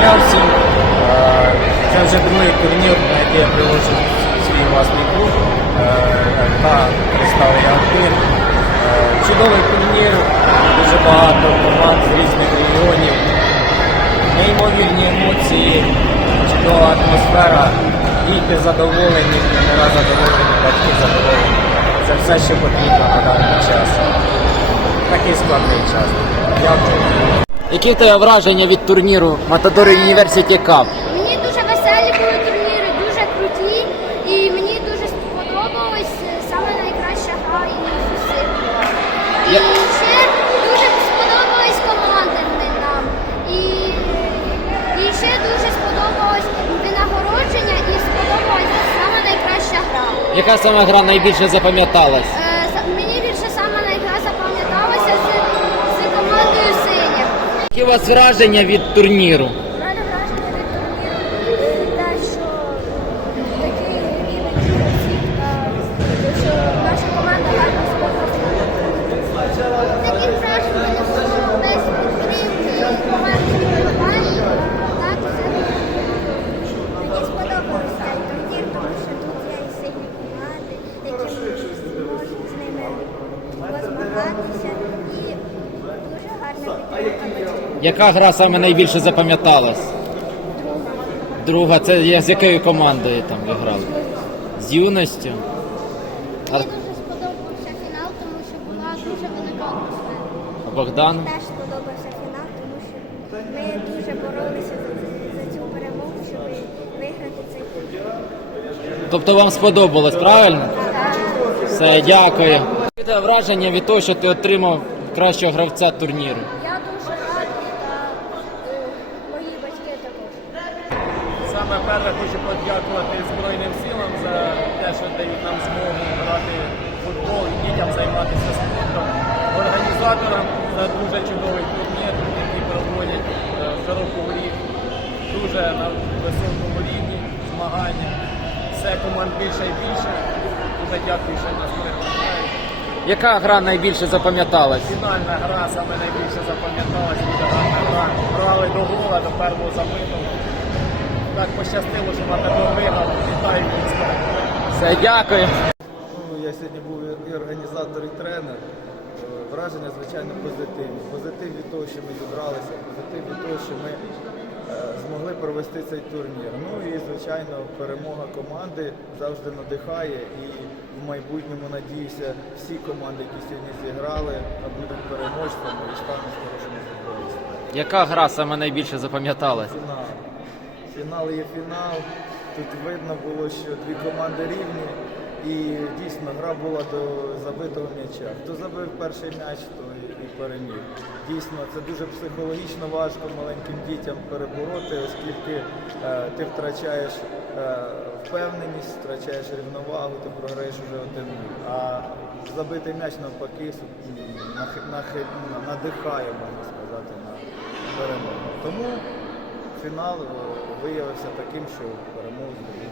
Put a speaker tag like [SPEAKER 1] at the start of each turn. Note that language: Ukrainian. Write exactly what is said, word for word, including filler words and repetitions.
[SPEAKER 1] дня всім. Е, Це вже другий турнір, на який я приводжу свій власний клуб. Та представив я один. Чудовий турнір, дуже багато команд з різних регіонів. Неймовірні емоції, чудова атмосфера. Діти задоволені, тренера задоволені, батьки задоволені. Це все, що потрібно на даний час. Такий складний час. Дякую.
[SPEAKER 2] Які в тебе враження від турніру Matador University Cup?
[SPEAKER 3] Мені дуже веселі були турніри, дуже круті, і мені дуже сподобалось саме найкраща гра із усіх. І
[SPEAKER 2] Я-
[SPEAKER 3] ще дуже сподобались команди нам. І, і ще дуже сподобалось винагородження і сподобалась саме найкраща гра.
[SPEAKER 2] Яка саме гра найбільше запам'яталась?
[SPEAKER 3] Е, за- Мені більше саме найгра запам'яталася з, з командою синіх.
[SPEAKER 2] Які у вас враження від турніру?
[SPEAKER 3] У мене враження від турніру те, що такий рівень гравців та що наша команда гарно співпрацює. Такі враження, що весь рівень команди команді, так, мені сподобався цей турнір, тому що тут є і сильні команди, які можуть з ними позмагатися і дуже гарна підтримка.
[SPEAKER 2] Яка гра саме найбільше запам'яталась? Друга. Це я з якою командою там ви грали? З юністю? А
[SPEAKER 3] Мені дуже сподобався фінал, тому що була дуже велика атмосфера.
[SPEAKER 2] Богдан?
[SPEAKER 3] Теж сподобався фінал, тому що ми дуже боролися за, ці- за цю перемогу, щоб виграти цей турнір.
[SPEAKER 2] Тобто вам сподобалось, правильно? Все, дякую. Яке в тебе враження від того, що ти отримав кращого гравця турніру?
[SPEAKER 3] Я дуже радий та е, мої батьки також.
[SPEAKER 1] Саме перше хочу подякувати Збройним силам за те, що дають нам змогу грати в футбол і дітям займатися спортом. Організаторам за дуже чудовий турнір, який проводять е, в Широкому Рівні. Дуже на високому рівні змагання. Все команд більше і більше. Дуже дякую, що нас приглашають.
[SPEAKER 2] Яка гра найбільше запам'яталась?
[SPEAKER 1] Фінальна гра саме найбільше запам'яталась, дуже гарна гра. Грали до гола, до першого забитого. Так пощастило, що Матадор виграв. Вітаю місто.
[SPEAKER 2] Все, дякую.
[SPEAKER 4] Ну, я сьогодні був і організатор, і тренер. Е, Враження, звичайно, позитивні. Позитив від того, що ми зібралися, позитив від того, що ми е, змогли провести цей турнір. Ну і, звичайно, перемога команди завжди надихає. І в майбутньому, надіюся, всі команди, які сьогодні зіграли, будуть переможцями і стануть хорошими футболістами.
[SPEAKER 2] Яка гра саме найбільше запам'яталась?
[SPEAKER 4] Фінал. Фінал є фінал. Тут видно було, що дві команди рівні. І дійсно гра була до забитого м'яча. Хто забив перший м'яч, той і переміг. Дійсно, це дуже психологічно важко маленьким дітям перебороти, оскільки е, ти втрачаєш е, впевненість, втрачаєш рівновагу, ти програєш уже один нуль. А забитий м'яч навпаки су- нах- нах- надихає, можна сказати, на перемогу. Тому фінал о, виявився таким, що перемогу здобув